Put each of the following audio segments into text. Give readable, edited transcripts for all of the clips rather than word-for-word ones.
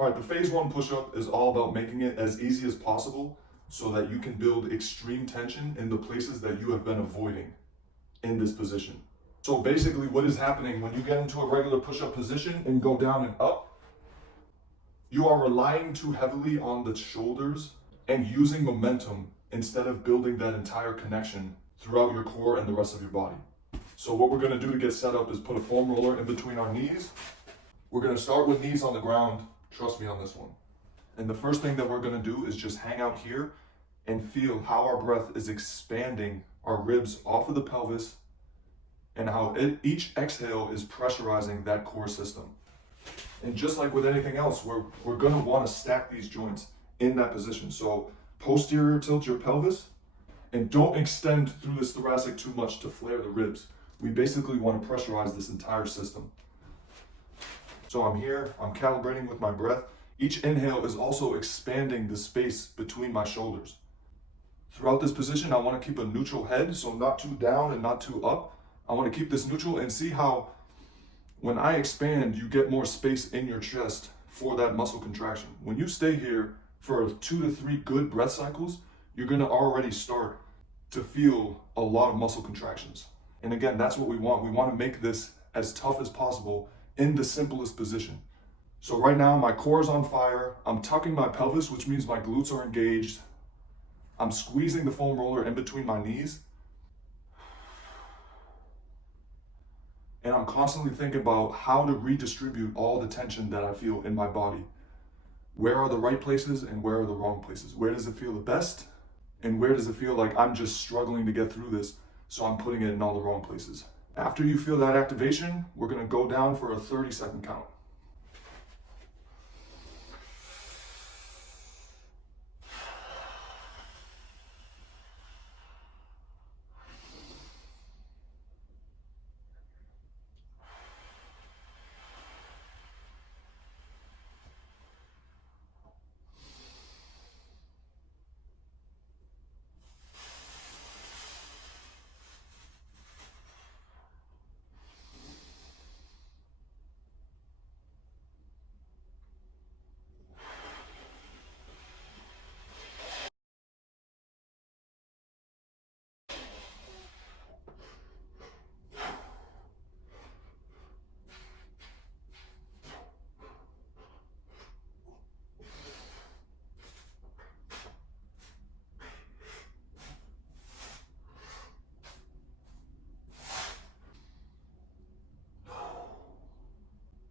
All right, the phase one push-up is all about making it as easy as possible so that you can build extreme tension in the places that you have been avoiding in this position. So basically what is happening when you get into a regular push-up position and go down and up, you are relying too heavily on the shoulders and using momentum instead of building that entire connection throughout your core and the rest of your body. So what we're gonna do to get set up is put a foam roller in between our knees. We're gonna start with knees on the ground. Trust me on this one. And the first thing that we're gonna do is just hang out here and feel how our breath is expanding our ribs off of the pelvis and how each exhale is pressurizing that core system. And just like with anything else, we're gonna wanna stack these joints in that position. So posterior tilt your pelvis and don't extend through this thoracic too much to flare the ribs. We basically wanna pressurize this entire system. So I'm here, I'm calibrating with my breath. Each inhale is also expanding the space between my shoulders. Throughout this position, I want to keep a neutral head, so not too down and not too up. I want to keep this neutral and see how when I expand, you get more space in your chest for that muscle contraction. When you stay here for 2 to 3 good breath cycles, you're going to already start to feel a lot of muscle contractions. And again, that's what we want. We want to make this as tough as possible in the simplest position. So right now my core is on fire. I'm tucking my pelvis, which means my glutes are engaged. I'm squeezing the foam roller in between my knees. And I'm constantly thinking about how to redistribute all the tension that I feel in my body. Where are the right places and where are the wrong places? Where does it feel the best? And where does it feel like I'm just struggling to get through this, so I'm putting it in all the wrong places? After you feel that activation, we're gonna go down for a 30-second count.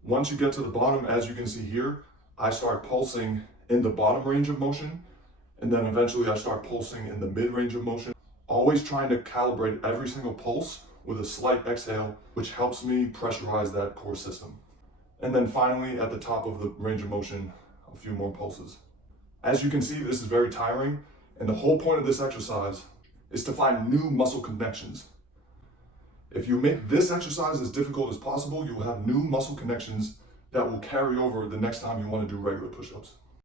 Once you get to the bottom, as you can see here, I start pulsing in the bottom range of motion, and then eventually I start pulsing in the mid range of motion. Always trying to calibrate every single pulse with a slight exhale, which helps me pressurize that core system. And then finally, at the top of the range of motion, a few more pulses. As you can see, this is very tiring, and the whole point of this exercise is to find new muscle connections. If you make this exercise as difficult as possible, you will have new muscle connections that will carry over the next time you want to do regular push-ups.